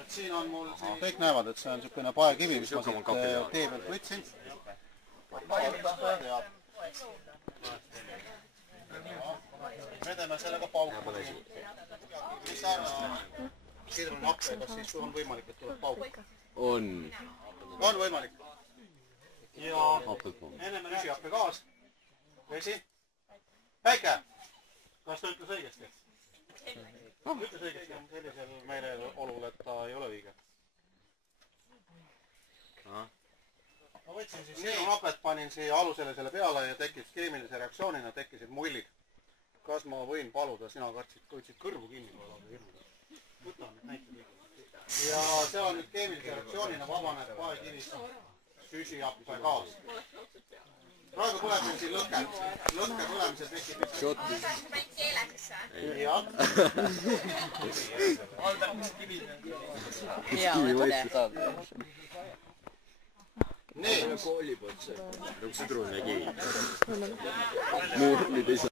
Et siin on mul siis... Kõik näevad, et see on niisugune paekivi, mis ma siit tee pealt võtsin. Me teeme sellega pauku. Mis arvab? Siin on happe, kas siis on võimalik, et tuleb pauk? On võimalik. Ja enne me püsihappe gaas. Vesi. Päike! Kas ta ütles õigesti? Ütles õigesti, sellisel meeleolul, et ta ei ole õige. Ma võtsin siis siin hapet, panin siia alusele selle peale ja tekkis keemilise reaktsioonina, tekkisid mullid. Kas ma võin paluda, sina hoidsid kõrvu kinni? Võtame nüüd näite. Ja see on nüüd keemilise reaktsioonina vabaneb paekivist püsihappe gaas. Praegu tuleb meil siin lõkke. Lõkke tulemisel tekib üks šotti. Jah. Hea mõte. Nii. Kooli poolt see. Nagu sidrun nägi. Muud ei saa.